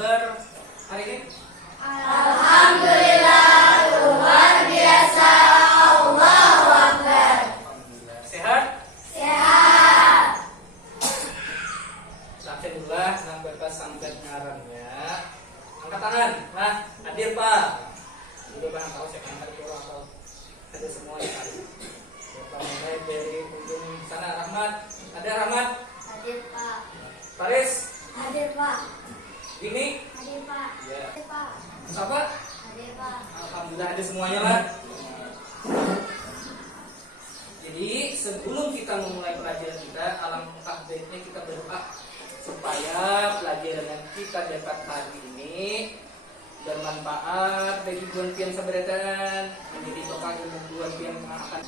kabar hari ini? Alhamdulillah, luar biasa. Allahu Akbar. Alhamdulillah. Sehat? Sehat. Alhamdulillah, sampai pas sampai ngaran ya. Angkat tangan. Nah, hadir Pak. Udah pernah tahu saya angkat itu atau ada semua ya. Kita mulai dari ujung sana. Rahmat, ada Rahmat. Hadir Pak. Faris. Hadir Pak. Ini. Hadir Pak. Ya. Hadir Pak. Siapa? Hadir Pak. Alhamdulillah ada semuanya lah. Jadi sebelum kita memulai pelajaran kita, alangkah baiknya kita berdoa supaya pelajaran yang kita dapat hari ini bermanfaat bagi buan pian sabaratan, menjadi bekal ilmu buan pian akan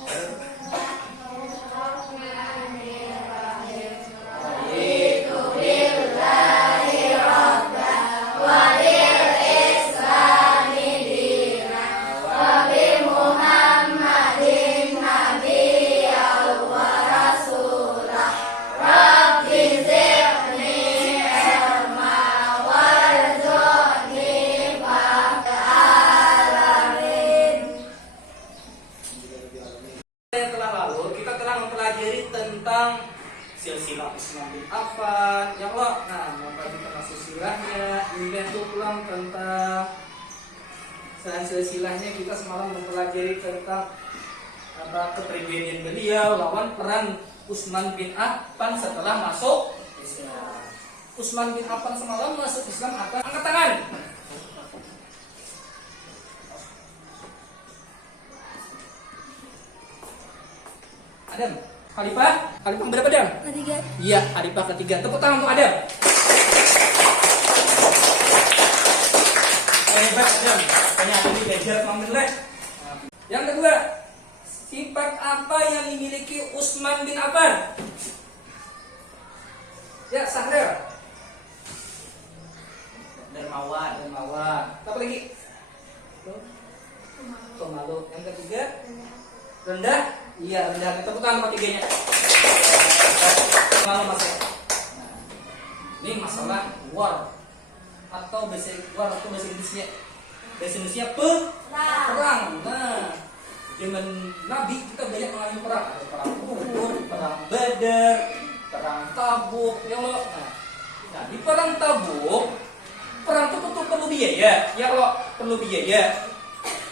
tentang silsilah Utsman bin Affan ya Allah. Nah, mempelajari tentang silsilahnya, kemudian itu pulang tentang selain silsilahnya kita semalam mempelajari tentang kepribadian beliau, lawan peran Utsman bin Affan setelah masuk Islam. Utsman bin Affan semalam masuk Islam akan angkat tangan. Adam, Khalifah berapa Adam? Ketiga. Iya, Khalifah ketiga. Tepuk tangan untuk Adam. Hebat Adam. Tanya ada di belajar alhamdulillah. Yang kedua, sifat apa yang dimiliki Utsman bin Affan? Ya, Sahril. Dermawan. Apa lagi? Pemalu. Yang ketiga, rendah. Iya, rendah. Tepuk tangan untuk tiganya. Masalah. Nah, ini masalah war atau bahasa Inggrisnya. Bahasa Indonesia perang. Nah, zaman Nabi kita banyak mengalami perang. Ada perang Uhud, perang Badar, perang Tabuk, ya Allah. Nah, di perang Tabuk, perang itu betul perlu biaya. Ya kalau perlu biaya,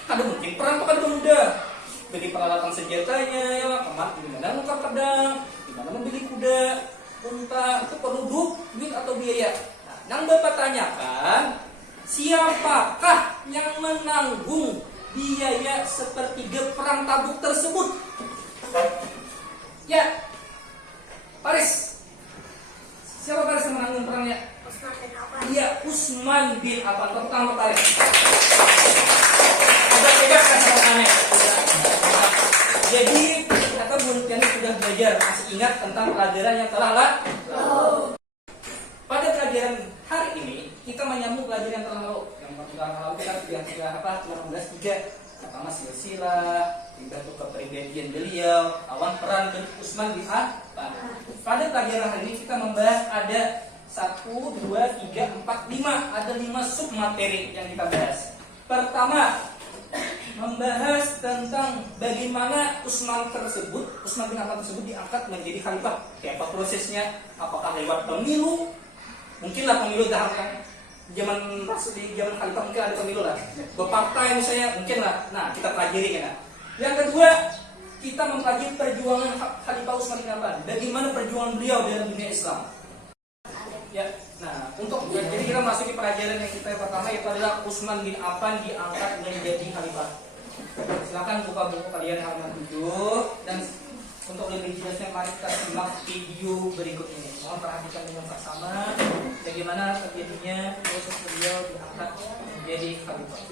ada mungkin perang itu kan mudah. Beli peralatan senjatanya, ya kemat di mana lengkap pedang, di mana membeli kuda, unta, itu perlu duit atau biaya. Nah, yang Bapak tanyakan, siapakah yang menanggung biaya sepertiga perang Tabuk tersebut? Ya, Faris. Siapa Faris yang menanggung perangnya? Utsman bin Affan. Iya, Utsman bin Affan. Tepuk tangan Faris. Ada bebas kan sama. Jadi kata muridnya sudah belajar, masih ingat tentang pelajaran yang telah lalu. Pada pelajaran hari ini kita menyambung pelajaran yang telah lalu. Yang pertama kita sudah membahas tiga. Pertama silsilah, bentuk kepribadian beliau, awan peran dan Utsman bin Affan. Pada pelajaran hari ini kita membahas ada 1, 2, 3, 4, 5. Ada 5 sub materi yang kita bahas. Pertama, membahas tentang bagaimana Utsman bin Affan tersebut diangkat menjadi khalifah. Apa prosesnya? Apakah lewat pemilu? Mungkinlah pemilu kan zaman khalifah mungkin ada pemilu lah. Berpartai misalnya mungkinlah. Nah, kita pelajari ya. Yang kedua, kita mempelajari perjuangan Khalifah Utsman bin Affan. Bagaimana perjuangan beliau dalam dunia Islam? Ya, nah jadi kita masuk di pelajaran yang kita pertama yaitu adalah Utsman bin Affan diangkat menjadi khalifah. Silakan buka buku kalian halaman 7 dan untuk lebih jelasnya mari kita simak video berikut ini. Mohon perhatikan dengan seksama bagaimana terjadinya proses beliau diangkat menjadi khalifah.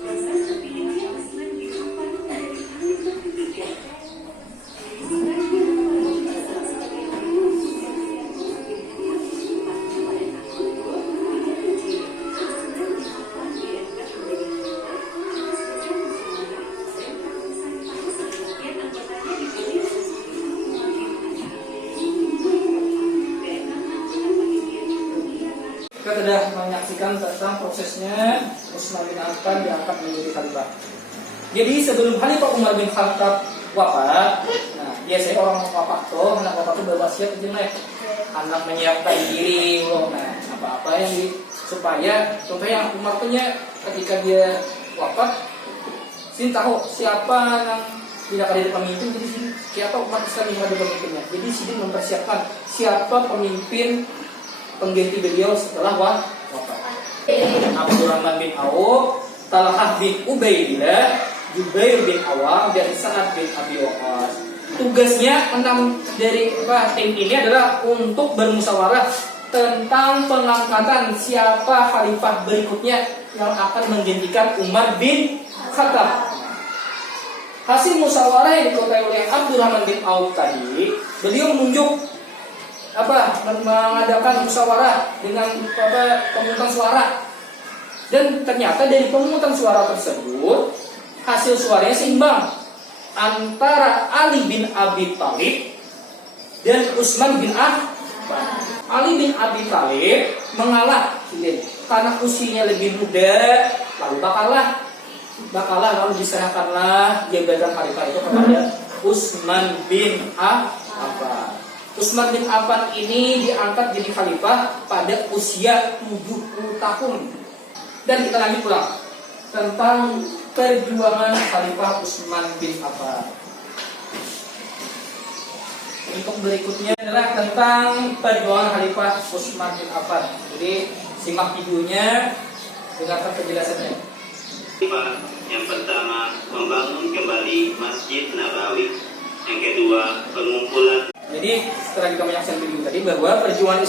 Kita sudah menyaksikan tentang prosesnya Utsman bin Affan diangkat menjadi khalifah. Jadi sebelum Khalifah Umar bin Khattab wafat, nah biasanya orang wafat tuh, anak wafat tuh berwasiat jelek, anak menyiapkan diri, loh, nah apa-apa yang supaya contohnya Umar punya ketika dia wafat, sin tahu siapa yang tidak ada pemimpin, jadi siapa umat Islam yang ada pemimpinnya. Jadi sini mempersiapkan siapa pemimpin pengganti beliau setelah wafat. Abdurrahman bin Auf, Talhah bin Ubaidillah, Jubair bin Awam, dan Sa'ad bin Abi Waqqas. Tugasnya dari tim ini adalah untuk bermusyawarah tentang pengangkatan siapa khalifah berikutnya yang akan menggantikan Umar bin Khattab. Hasil musyawarah yang dikuasai oleh Abdurrahman bin Auf tadi, beliau menunjuk mengadakan musyawarah dengan pemungutan suara. Dan ternyata dari pemungutan suara tersebut hasil suaranya seimbang antara Ali bin Abi Thalib dan Utsman bin Affan. Ali bin Abi Thalib mengalah karena usianya lebih muda, lalu bakalah lalu diserahkanlah jabatan khalifah itu kepada Utsman bin Affan. Utsman bin Affan ini diangkat jadi khalifah pada usia 70 tahun. Dan kita lanjut pulang tentang perjuangan Khalifah Utsman bin Affan. Untuk berikutnya adalah tentang perjuangan Khalifah Utsman bin Affan. Jadi simak videonya, dengarkan penjelasannya. Yang pertama, membangun kembali Masjid Nabawi. Yang kedua, pengumpulan. Jadi setelah kita menyaksikan video tadi bahwa perjuangan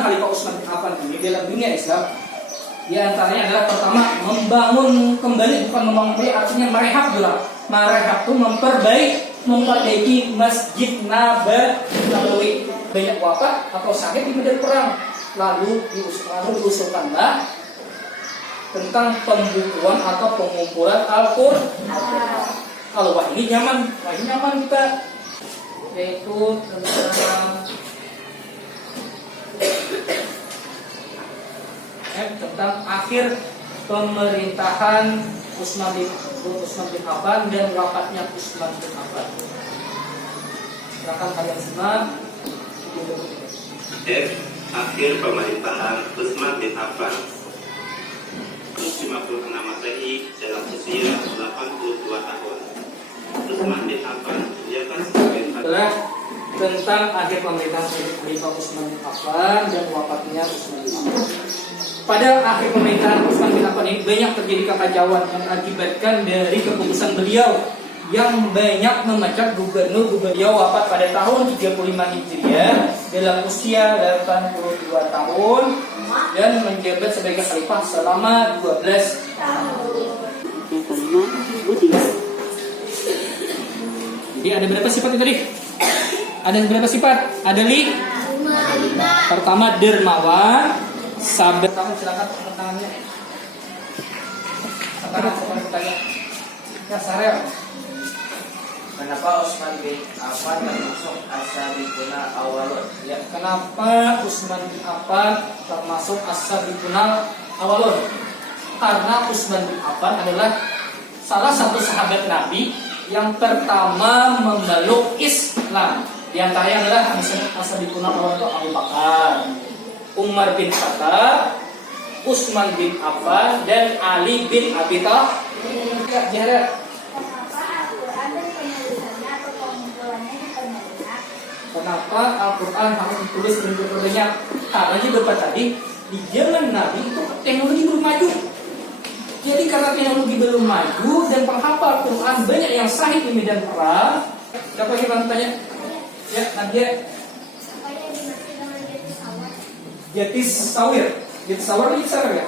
Khalifah Utsman bin Affan ini dalam dunia Islam, di antaranya adalah pertama membangun kembali, bukan membangun kembali artinya merehab dulu. Merehab itu memperbaiki Masjid Nabawi. Banyak wafat atau sakit di medan perang, lalu diusulkanlah tentang pembukuan atau pengumpulan Al-Qur'an. Kalau wah ini nyaman kita, yaitu tentang akhir pemerintahan Utsman bin Affan dan wafatnya Utsman bin Affan. Silakan kalian simak. Akhir pemerintahan Utsman bin Affan. 56 Masehi dalam usia 82 tahun. Utsman bin Affan menjabat sebagai adalah tentang akhir pemerintahan Khalifah Utsman bin Affan dan wafatnya Utsman bin Affan. Pada akhir pemerintahan Utsman bin Affan ini banyak terjadi kekacauan yang akibatkan dari keputusan beliau yang banyak memecat gubernur-gubernur. Beliau wafat pada tahun 35 Hijriah dalam usia 82 tahun dan menjabat sebagai khalifah selama 12 tahun. Jadi ada berapa sifat tadi? Ada berapa sifat? Ada 5. Pertama dermawan, sabar. Kamu silakan tangannya. Sekarang saya bertanya. Ya Sarel. Kenapa Utsman bin Affan termasuk as-sabiquna awalun? Ya, kenapa Utsman bin Affan termasuk as-sabiquna awalun? Karena Utsman bin Affan adalah salah satu sahabat Nabi yang pertama memeluk Islam. Di antaranya adalah as-sabiquna awalun itu Abu Bakar, Umar bin Khattab, Utsman bin Affan, dan Ali bin Abi Thalib. Ya, Jahra. Kenapa Al-Quran harus ditulis dan berbanyak? Karena juga tadi di zaman Nabi itu teknologi belum maju. Jadi karena teknologi belum maju dan penghafal Quran banyak yang sahih di medan perang. Siapa yang bertanya? Ya, Nadia. Jatis Sawir. Jatis Sawir itu ya?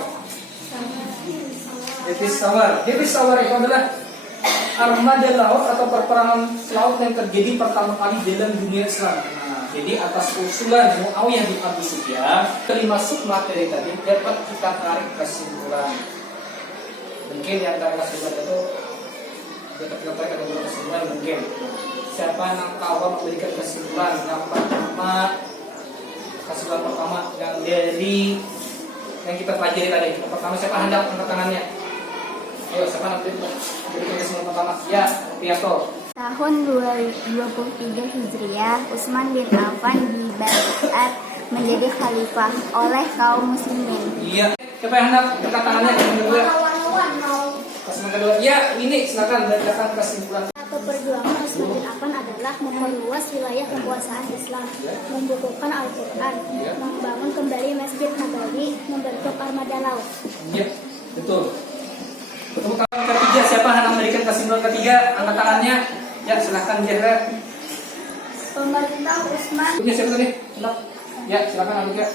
Jatis Sawir. Jatis Sawir itu adalah armada laut atau perperangan laut yang terjadi pertama kali dalam dunia Islam. Nah, jadi atas usulan Muawiyah bin Abi Sufyan, kelima submateri tadi dapat kita tarik kesimpulan. Mungkin yang antara kesimpulan itu dapat kita tarik ada kesimpulan mungkin. Siapa yang kawan memberikan kesimpulan? Yang pertama, kesimpulan pertama yang dari yang kita pelajari tadi. Yang pertama siapa hendak angkat tangannya? Ayo siapa nanti berikan kesimpulan pertama? Ya, Piato. Tahun 2023 Hijriah, Utsman bin Affan dibaiat menjadi khalifah oleh kaum muslimin. Iya. Siapa yang hendak angkat tangannya? Yang kedua. Kesimpulan kedua. Iya, ini silakan bacakan kesimpulan. Satu perjuangan Utsman bin Affan adalah memperluas wilayah kekuasaan Islam, membukukan Al-Quran, membangun kembali Masjid Nabawi, membentuk armada laut. Iya, betul. Tepuk tangan ketiga, siapa hendak memberikan kesimpulan ketiga? Angkat tangannya. Ya, silakan Jahra. Pemerintah Utsman Punya siapa tadi? Hendak? Ya, silakan Alika.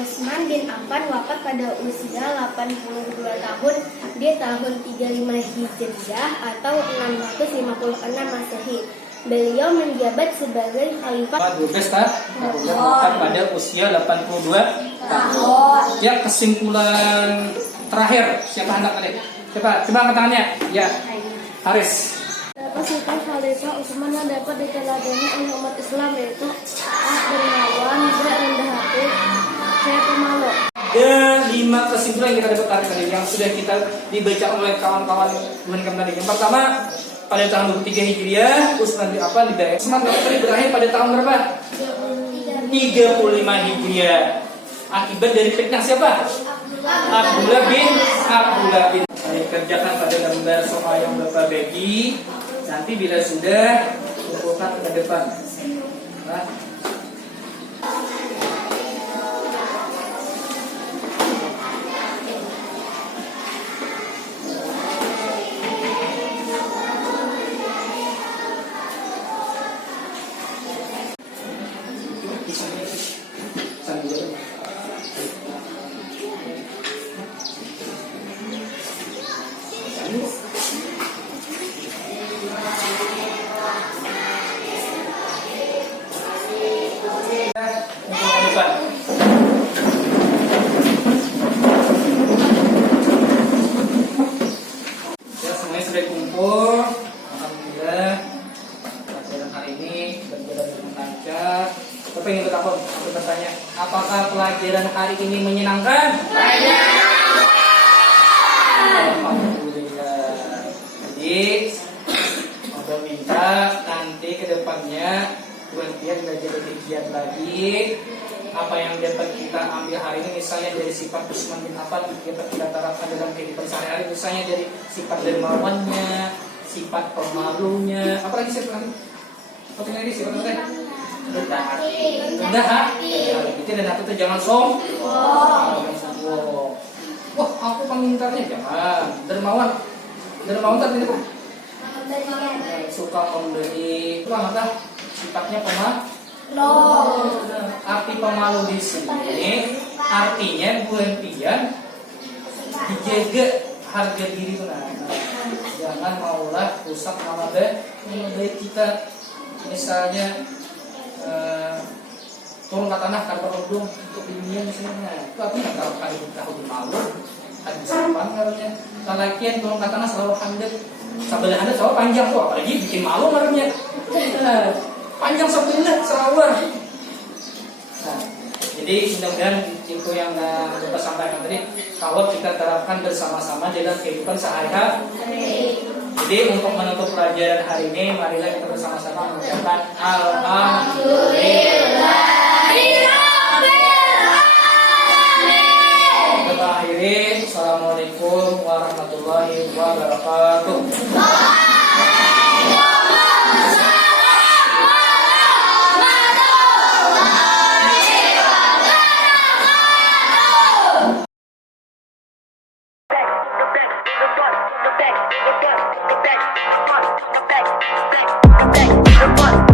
Utsman bin Affan wafat pada usia 82 tahun di tahun 35 Hijriah atau 656 Masehi. Beliau menjabat sebagai khalifah 12 kan? Wafat pada usia 82 tahun. Ya, kesimpulan terakhir, siapa hendak tadi? Siapa? Coba angkat tangannya. Ya, Haris. Pasukan Khalifah Utsman yang dapat diteladani oleh umat Islam yaitu A. Dermawan, B. Rendah hati, C. Pemalu. Ada 5 kesimpulan yang kita dapat tarik tadi yang sudah kita dibaca oleh kawan-kawan kami tadi. Yang pertama, pada tahun 23 Hijriah, Utsman bin Affan dibaiat. Utsman tadi berakhir pada tahun berapa? 35 Hijriah. Akibat dari fitnah siapa? Abdullah bin. Saya kerjakan pada gambar soal yang Bapak bagi. Nanti bila sudah kumpulkan ke depan. Nah. Ya, semuanya sudah kumpul. Alhamdulillah pelajaran hari ini berjalan dengan lancar. Tapi ingin bertanya, aku bertanya, apakah pelajaran hari ini menyenangkan? Alhamdulillah. Jadi, aku minta nanti ke depannya Tuan Pian belajar lebih giat lagi. Apa yang dapat kita ambil hari ini, misalnya dari sifat Utsman bin Affan, dapat kita terapkan dalam kehidupan sehari-hari, misalnya dari sifat dermawannya, sifat pemalunya, apa lagi sifat lagi? Apa lagi sifat apa? Rendah hati. Itu dan hati itu jangan sombong. Wah, aku pengintarnya jangan. Dermawan tadi itu suka memberi. Itu apa? Sifatnya pemalu. Arti pemalu di sini artinya bukan pian dijaga harga diri benar. Jangan maulah rusak nama baik kita. Misalnya turun ke tanah tanpa kerudung untuk dunia misalnya. Tapi nggak tahu tahu malu. Ada siapa karena kalakian turun ke tanah selalu handek. Sebelah handek selalu panjang tuh, apalagi bikin malu karena. Panjang sebelah selalu. Nah, jadi mudah-mudahan itu yang Bapak sampaikan tadi, kalau kita terapkan bersama-sama dalam kehidupan sehari-hari. Jadi untuk menutup pelajaran hari ini, marilah kita bersama-sama mengucapkan Alhamdulillah. Kita akhiri, Assalamualaikum warahmatullahi wabarakatuh. The back, the back, the back, the back, the back, the back, the back.